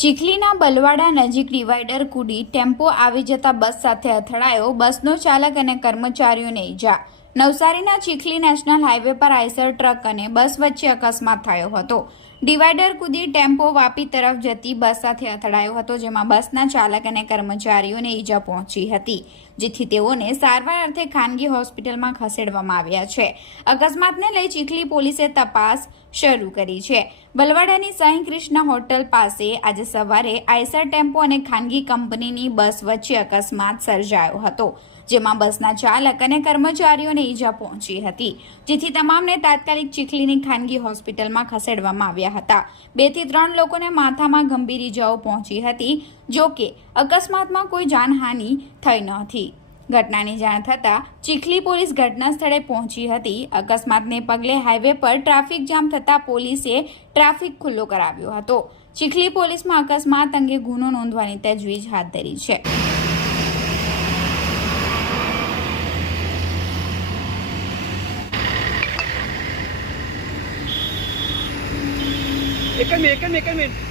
ચીખલીના બલવાડા નજીક ડિવાઈડર કૂદી ટેમ્પો આવી જતા બસ સાથે અથડાયો. બસનો ચાલક અને કર્મચારીઓને ઈજા. નવસારીના ચીખલી નેશનલ હાઈવે પર આઈસર ટ્રક અને બસ વચ્ચે અકસ્માત થયો હતો. ડિવાઈડર કૂદી ટેમ્પો વાપી તરફ જતી બસ સાથે અથડાયો હતો, જેમાં બસના ચાલક અને કર્મચારીઓને ઈજા પહોંચી હતી, જેથી તેઓને સારવાર અર્થે ખાનગી હોસ્પિટલમાં ખસેડવામાં આવ્યા છે. અકસ્માતને લઈ ચીખલી પોલીસે તપાસ શરૂ કરી છે. બલવાડાની સાંઈ કૃષ્ણ હોટલ પાસે આજે સવારે આઈસર ટેમ્પો અને ખાનગી કંપનીની બસ વચ્ચે અકસ્માત સર્જાયો હતો, જેમાં બસના ચાલક અને કર્મચારીઓને ઈજા પહોંચી હતી, જેથી તમામને તાત્કાલિક ચીખલીની ખાનગી હોસ્પિટલમાં ખસેડવામાં આવ્યા હતા. 2 થી 3 લોકોને માથામાં ગંભીર ઈજાઓ પહોંચી હતી. જો કે અકસ્માતમાં કોઈ જાનહાનિ થઈ નથી. ઘટનાની જાણ થતાં ચીખલી પોલીસ ઘટના સ્થળે પહોંચી હતી. અકસ્માતને પગલે હાઈવે પર ટ્રાફિક જામ થતાં પોલીસે ટ્રાફિક ખુલ્લો કરાવ્યો હતો. ચીખલી પોલીસમાં અકસ્માત અંગે ગુનો નોંધવાની તજવીજ હાથ ધરી છે. एक मिनट